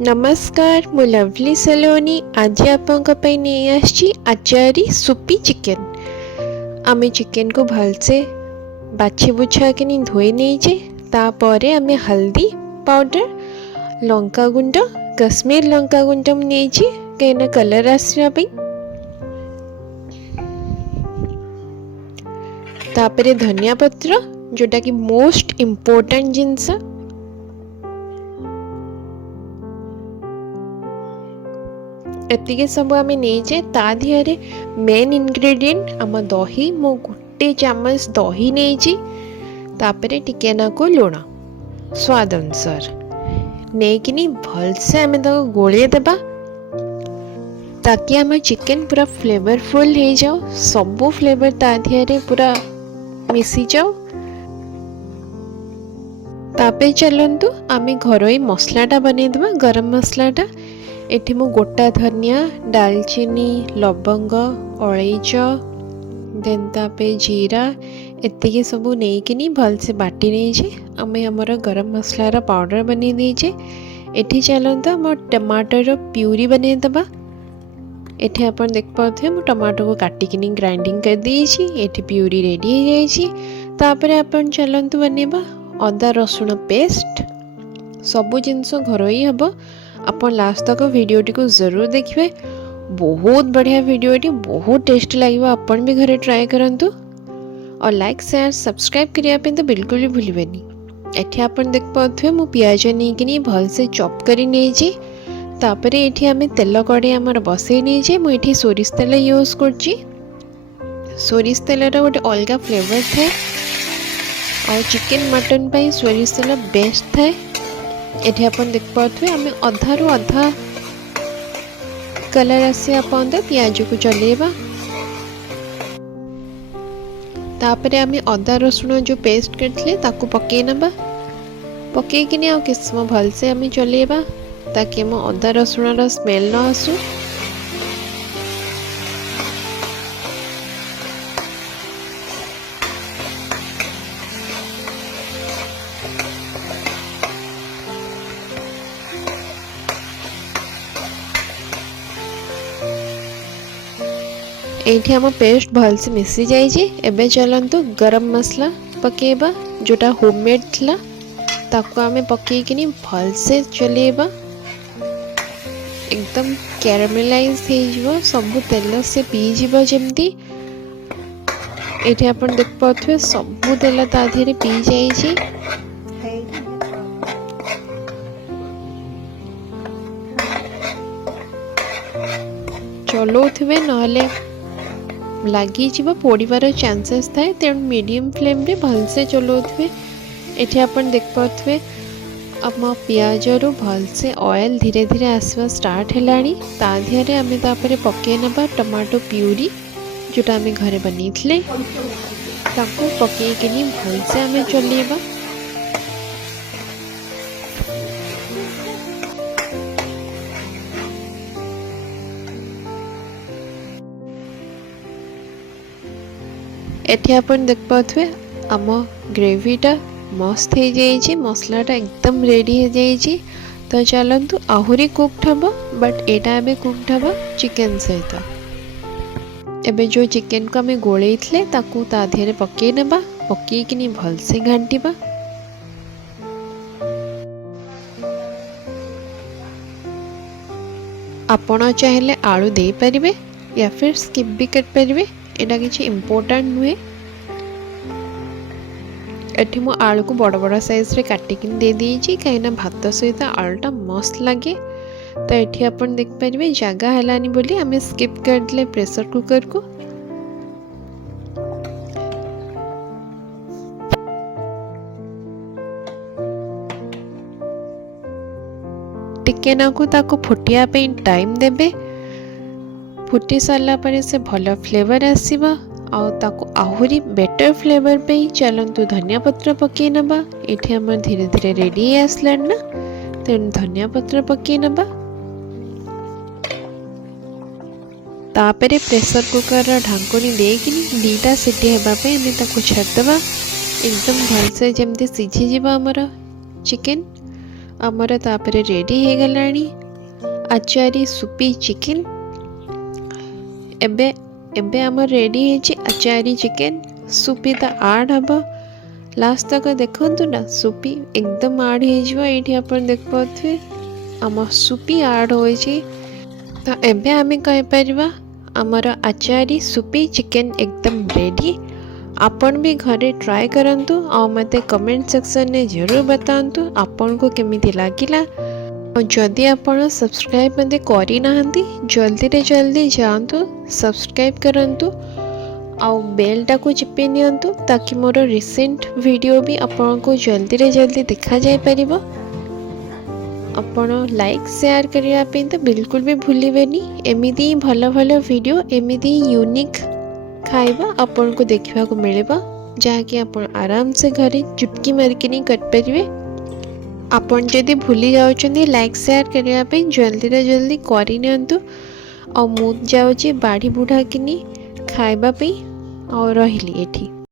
नमस्कार मु लवली सलोनी आज आपंक पे नहीं आछि आचारी सुपी चिकेन। आमे चिकेन को भलसे बाछी बुछा के नहीं धोई नहीं जे तापरे आमे हल्दी पाउडर लंका गुंड कश्मीर लंका गुंड नहीं जे कहीं कलर आसवा पे तापरे धनिया पत्र जोटा कि मोस्ट इम्पोर्टेंट जिनस एतिके सब आम नहीं ता दिहरे मेन इनग्रेडिएंट आम दही मो गोटे चामच दही नहीं तापरे टिके नाको लुण स्वाद अनुसार नहीं भलसे आम गोले देबा ताकि आम चिकेन पूरा फ्लेवरफुल हो जाओ सबू फ्लेवर ता दिहरे पूरा मिसी जाओ। तापे चलतु आम घरोई मसलाटा बनईदेवा गरम मसलाटा एठी मु गोटा धनिया दालचीनी लवंग अलैच देन तापे जीरा एतिके सब नहीं भलसे बाटी नहीं आमे हमर गरम मसलार पाउडर बनी देजे। एठी चलता आम टमाटर प्यूरी बने दबा एठी अपन देख पाथे मु टमाटो को काटिकिनी ग्राइंडिंग कर देछि एठी प्यूरी रेडी हो जाइछि। तापरे अपन चलंतु बनेबा अदा रसुण पेस्ट सबु जिनस घरोई हबो। अपन लास्ट तक वीडियोटी को जरूर देखिए बहुत बढ़िया वीडियोटी बहुत टेस्टी लगे अपन भी घरे ट्राए करंतु और लाइक शेयर सब्सक्राइब करने तो बिल्कुल भी भूलबेनी। एठी अपन देख पाथे मु प्याज नहीं भल से चॉप करी नहीं तापरे एठी आमे तेल कड़े आमर बसई नहीं मु एठी सोरिष तेल यूज करची। सोरिष तेलर गोटे अलग फ्लेवर थाए और चिकेन मटन पाई सोरिष तेल बेस्ट थाए। एठी अपन देख पाथे आमे अधा रु अधा कलर आसे अपन प्याज को चलेबा तापरे आमे अदा रसुण जो पेस्ट करथिले ताकू पके नबा पके किने आ किस समय भल से आमे चलेबा ताकि हम अदा रसुण रा स्मेल न आसु। एठी हम पेस्ट भल से मिसी जाइए। एबे चलंतु गरम मसला पकेबा जोटा होममेड थिला ताको आमे पकेकिनी भल से चलेबा एकदम कैरामेलाइज हो जिवो सब तेल से पी जिवो जेमती। एठी अपन देख पाथुए सब तेल ता धीरे पी जाइए। चलोथुवे नहले लगी पोड़ार चांसेस थाए तेणु मीडियम फ्लेम रे भलसे चलाउे। एठी अपन देख पाथुए आम पियाज रु भलसे ऑयल धीरे धीरे आसवा स्टार्ट हेलानी ता दिहरे आमे तापरे पके नबा टमाटो प्यूरी जोटा आमे घरे बनीथिले ताको पके किनी भलसे आमे चलेबा। एठी अपन देख पाथुए आम ग्रेवीटा मस्त हो जाइए मसलाटा एकदम रेडी हो जाइए। तो चलतु आहुरी कुक्ड हम बट एटा एबे कुक्ड हम चिकेन सहित। एबे जो चिकेन को आमे गोलेइथले ताकू ता धीरे पके नबा पके किनी भल से घांटीबा। आपण चाहेले आलू दे परिबे या फिर स्किप भी कर परिबे एटा किछि इम्पोर्टेंट नुहे। एठी मो आलू को बड़ बड़ साइज रे काटिकिन दे दीची कहीं भात सहित आलूटा मस्त लगे। तो एठी अपन देख परिबे जगह हेलानी बोली आमे स्किप कर दिले प्रेशर कुकर को। टिके नाकू ताको फुटिया पे टाइम देबे फुटी सारा पर से भल फ्लेवर आसीबा आउ ताको आहुरी बेटर फ्लेवर पे चलंतु धनिया पत्र पके नबा। एठी हम धीरे धीरे रेडी आसलान ना तेन धनिया पत्र पके नबा। तापरे प्रेशर कुकर ढांकुनी देकिनी दीटा सीटी हेबा पे हमें ताको छाड़ देबा एकदम भल से जेमती सिझी जीवा हमर चिकेन आमर तापर रेडी हो गलानी आचारी सुपी चिकेन। एबे एबे आमर रेडी है आचारी चिकेन। सुपी तो आड हम लास्ट तक देखु ना सुपी एकदम आड हो देख पाथे आम सुपी आड हो। तो एबे आमे कहि परिबा आमर आचारी सुपी चिकेन एकदम रेडी। आपण भी घरे ट्राए करंतु और मते कमेंट सेक्शन में जरूर बतांतु आपण को केमिति लागिला। और जदि आपण सब्सक्राइब मते करि नाहंती जल्दी रे जल्दी जांतु सब्सक्राइब करंतु और बेल टा को चिपे नियंतु ताकि मोर रिसेंट वीडियो भी आपण को जल्दी रे जल्दी देखा जाय परिबो। आपण लाइक शेयर करिया पे तो बिल्कुल भी भूलिबेनी। एमिदी भलो भलो वीडियो एमिदी यूनिक खाइबा आपण को देखा को मिलेबा जहाँकि आपण आराम से घरे चुटकी मारिक नहीं कर पारे। आपण जदि भूली जाउछन्ती लाइक शेयर करिया पे जल्दी रे जल्दी करि नियंतु। और मु जाउची बाड़ी बुढ़ा किनी खाइबा पे और रहिली एठी।